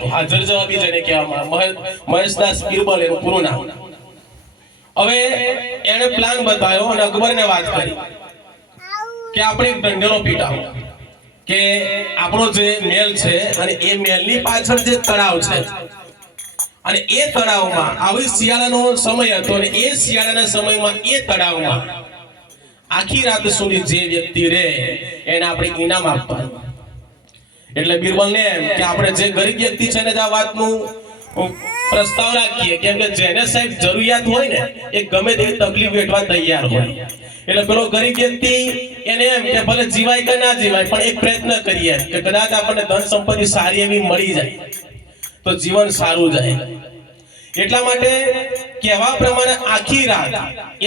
તો હાજર જવાબી જેને કહેવામાં મહેશદાસ બિરબલ એનું પૂરું નામ. હવે એને પ્લાન બતાવ્યો અને અકબરને વાત કરી કે આપણે એક ઢંઢેરો પીટાવો કે આપણો જે મહેલ છે અને એ મહેલની પાછળ જે તળાવ છે અને એ તળાવમાં આવી શિયાળાનો સમય હતો અને એ શિયાળાના સમયમાં એ તળાવમાં આખી રાત સુધી જે વ્યક્તિ રહે એને આપણે ઇનામ આપવાનું. એટલે બિરબલને એમ કે આપણે જે ગરીબ વ્યક્તિ છે ને આ વાતનું પ્રસ્તાવ રાખીએ, કેમ કે જેને સાહેબ જરૂરિયાત હોય ને એ ગમે તેવી તકલીફ વેઠવા તૈયાર હોય. એટલે પેલો ગરીબ વ્યક્તિ એને એમ કે ભલે જીવાય કે ના જીવાય પણ એક પ્રયત્ન કરીએ કે કદાચ આપણને ધન સંપત્તિ સારી એવી મળી જાય તો જીવન સારું જાય. એટલા માટે કહેવા પ્રમાણે આખી રાત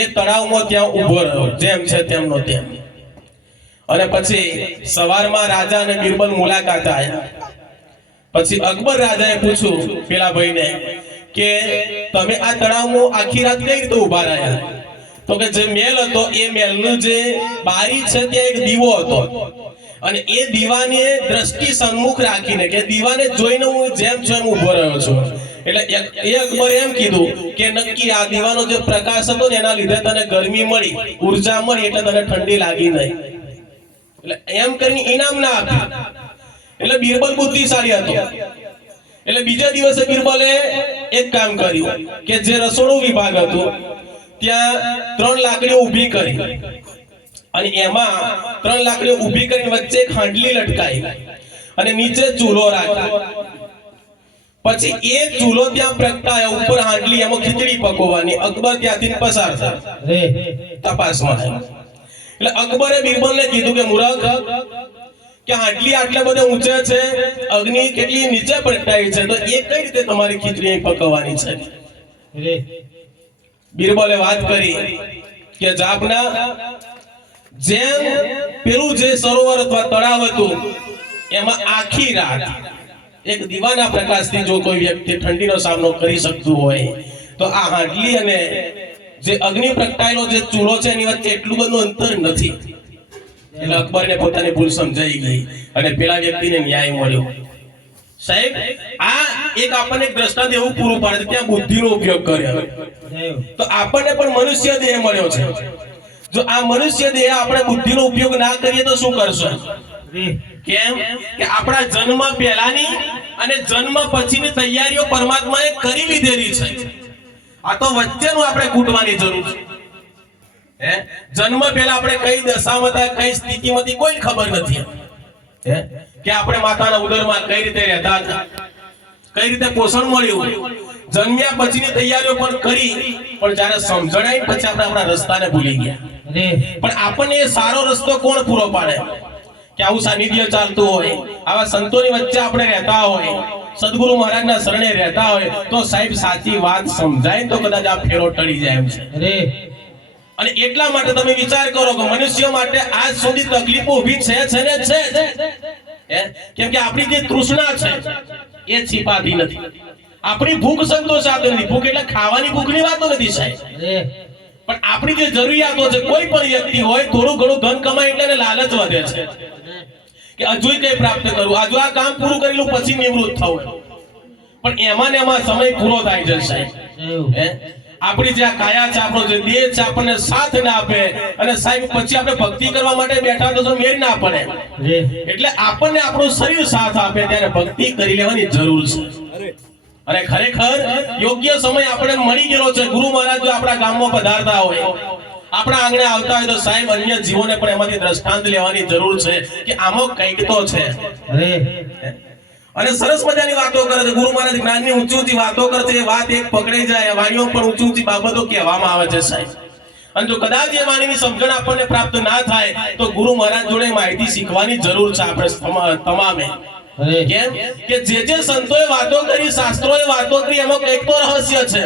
એ તળાવમાં ત્યાં ઉભો રહ્યો જેમ છે તેમનો તેમ. અને પછી સવારમાં રાજા અને બિરબલ મુલાકાત આવ્યા. પછી અકબર રાજાએ પૂછ્યું પેલા ભાઈને કે તમે આ તળાવમાં આખી રાત કઈ રીતે ઉભા રહ્યા? તો કે જે મહેલ હતો એ મહેલનું જે બારી છે ત્યાં એક દીવો હતો અને એ દીવાને દ્રષ્ટિ સન્મુખ રાખીને કે દીવાને જોઈને હું જેમ જેમ ઉભો રહ્યો છું. એટલે એ અકબર એમ કીધું કે નક્કી આ દીવાનો જે પ્રકાશ હતો ને એના લીધે તને ગરમી મળી, ઉર્જા મળી એટલે તને ઠંડી લાગી નહીં. એટલે એમ કરીને ઇનામ ના આપ્યું. એટલે બિરબલ બુદ્ધિશાળી હતો. એટલે બીજા દિવસે બિરબલે એક કામ કર્યું કે જે રસોડું વિભાગ હતું ત્યાં 3 લાકડીઓ ઊભી કરી અને એમાં 3 લાકડીઓ ઊભી કરીને વચ્ચે એક હાંડલી લટકાઈ અને નીચે ચૂલો રાખ્યો. પછી એ ચૂલો ત્યાં પ્રગટાયો, ઉપર હાંડલી, એમાં ખીચડી પકવવાની. અકબર ત્યાંથી પસાર થયા તપાસમાં. એટલે અકબરે બિરબલને કીધું કે મૂર્ખ, કે હાંડલી આટલા બધા ઊંચે છે, અગ્નિ કેટલી નીચે પ્રગટાઈ છે, તો એ કઈ રીતે તમારી ખીચડી પકવવાની છે? બિરબલે વાત કરી કે જાપના જેમ પેલું જે સરોવર અથવા તળાવ હતું એમાં આખી રાત એક દીવાના પ્રકાશથી જો કોઈ વ્યક્તિ ઠંડીનો સામનો કરી શકતું હોય તો આ હાંડલી અને જે અગ્નિ પ્રગટાયેલો જે ચૂલો છે એની વચ્ચે એટલું બધું અંતર નથી. એટલે અકબરને પોતાની ભૂલ સમજાઈ ગઈ અને પેલા વ્યક્તિને ન્યાય મળ્યો. સાહેબ આ એક આપણને એક દ્રષ્ટાંત એવું પૂરું પાડે છે ત્યાં બુદ્ધિનો ઉપયોગ કર્યો તો આપણને પણ મનુષ્ય દેહ મળ્યો છે. જો આ મનુષ્ય દેહ આપણે બુદ્ધિનો ઉપયોગ ના કરીએ તો શું કરશો? કેમ કે આપણા જન્મ પહેલાની અને જન્મ પછીની તૈયારીઓ પરમાત્માએ કરી લીધેલી છે. આ તો વચ્ચેનું આપણે કૂટવાની જરૂર છે. જન્મ પહેલા આપણે કઈ દશામાં હતા, કઈ સ્થિતિમાં હતી, કોઈ ખબર નથી. કે આપણે માતાના ઉદરમાં કઈ રીતે રહેતા હતા, કઈ રીતે પોષણ મળ્યું, જન્મ્યા પછીની તૈયારીઓ પણ કરી, પણ જ્યારે સમજણ આવી પછી આપણે આપણા રસ્તાને ભૂલી ગયા. પણ આપણને એ સારો રસ્તો કોણ પૂરો પાડે? કે આવું સાનિધ્ય ચાલતું હોય, આવા સંતોની વચ્ચે આપણે રહેતા હોય, સદગુરુ મહારાજના શરણે રહેતા હોય તો સાહેબ સાચી વાત સમજાય તો કદાચ આ ફેરો ટળી જાય એમ છે. અને એટલા માટે તમે વિચાર કરો કે મનુષ્ય માટે આજ સુધી તકલીફો ઊભી છે ને છે. કેમ કે આપણી જે તૃષ્ણા છે એ છીપાતી નથી. આપણી ભૂખ સંતોષાતી નથી. ભૂખ એટલે ખાવાની ભૂખની વાતો નથી સાહેબ, પણ આપણી જે જરૂરિયાતો છે, કોઈ પણ વ્યક્તિ હોય થોડું ઘણું ધન કમાય એટલે એને લાલચ વધે છે કે હજુ કઈ પ્રાપ્ત કરવું, હજુ આ કામ પૂરું કરેલું પછી નિવૃત્ત થવું. પણ એમાં ને એમાં સમય પૂરો થાય છે સાહેબ. આપણી જે કાયા છે, આપણો જે દેહ છે આપણને સાથ ના આપે અને સાહેબ પછી આપણે ભક્તિ કરવા માટે બેઠા તો મેળ ના પડે. એટલે આપણને આપણું શરીર સાથ આપે ત્યારે ભક્તિ કરી લેવાની જરૂર છે. અને ખરેખર યોગ્ય સમય આપણે મળી ગયેલો છે. ગુરુ મહારાજ જો આપણા ગામમાં પધારતા હોય, આપણા આંગણે આવતા હોય તો સાહેબ અન્ય જીવોને પણ એમાંથી દ્રષ્ટાંત લેવાની જરૂર છે કે આમાં કંઈક તો છે. અને સરસ મજાની વાતો કરે છે ગુરુ મહારાજ, જ્ઞાનની ઊંચી ઊંચી વાતો કરે છે. વાત એક પકડાઈ જાય, વાણીઓ પણ ઊંચી ઊંચી બાબતો કહેવામાં આવે છે સાહેબ. અને જો કદાચ એ વાણીની સમજણ આપણને પ્રાપ્ત ના થાય તો ગુરુ મહારાજ જોડે માહિતી શીખવાની જરૂર છે આપણે તમામે. કેમ કે જે સંતોએ વાતો કરી, શાસ્ત્રોએ વાતો કરી, એમાં કંઈક તો રહસ્ય છે.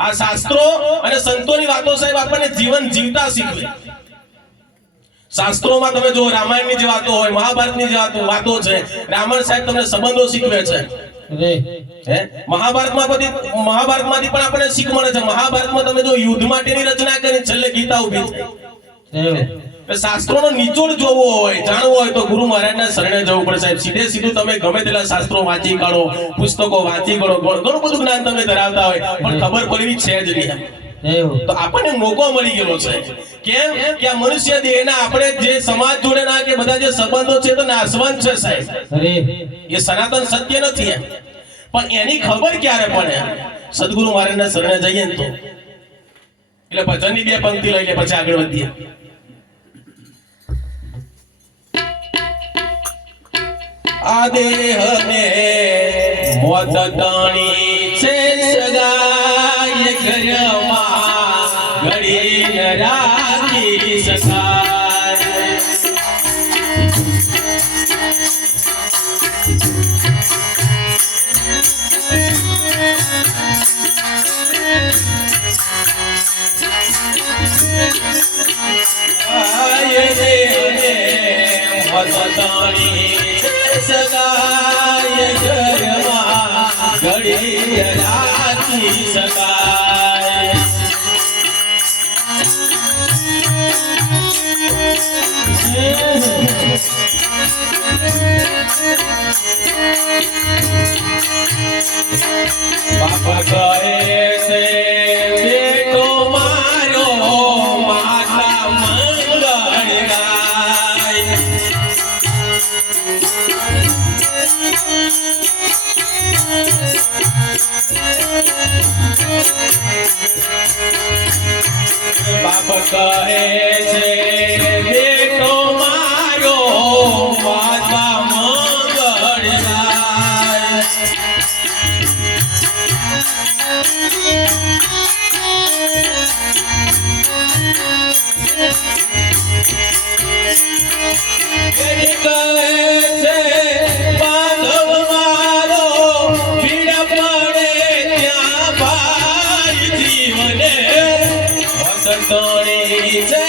આ શાસ્ત્રો અને સંતોની વાતો સાહેબ આપણને જીવન જીવતા શીખવે. શાસ્ત્રોમાં તમે જો રામાયણની જે વાતો હોય, મહાભારતની જે વાતો છે, રામાયણ સાહેબ તમને સંબંધો શીખવે છે. મહાભારતમાંથી પણ આપણને શીખ મળે છે. મહાભારતમાં તમે જો યુદ્ધ માટેની રચના કરી, છેલ્લે ગીતા ઉભી થઈ. શાસ્ત્રોનો નિચોડ જોવો હોય, જાણવો હોય તો ગુરુ મહારાજના શરણે જવું પડે સાહેબ. સીધે સીધું તમે ગમે તેટલા શાસ્ત્રો વાંચી કાઢો, પુસ્તકો વાંચી કાઢો, ઘણું બધું જ્ઞાન તમે ધરાવતા હોય, પણ ખબર પડવી છે જ નહીં. તો આપણને મોકો મળી ગયેલો છે. કેમ કે આ મનુષ્ય દેહના આપણે જે સમાજ જોડેના કે બધા જે સંબંધો છે તો નાશવંત છે સાહેબ. એ સનાતન સત્ય નથી. પણ એની ખબર ક્યારે પડે? સદગુરુ મહારાજના શરણે જઈએ ને તો. એટલે ભજનની 2 પંક્તિ લઈ લે પછી આગળ વધીએ. આ દેહને મોત તાણી છે સગાય ઘરમાં ઘડી રાખી શકાય. આય દેહને મોત તાણી સગાય ઘરમાં ઘડી રાખી શકાય. બાપ કહે છે બેટો મારો માતા મંગળ ગાય. બાપ કહે છે બેટો મારો માતા મંગળ ગાય. કહે છે બાંધવ મારો ભીડ પડે ત્યાં ભાઈ જીવને વસતોણી છે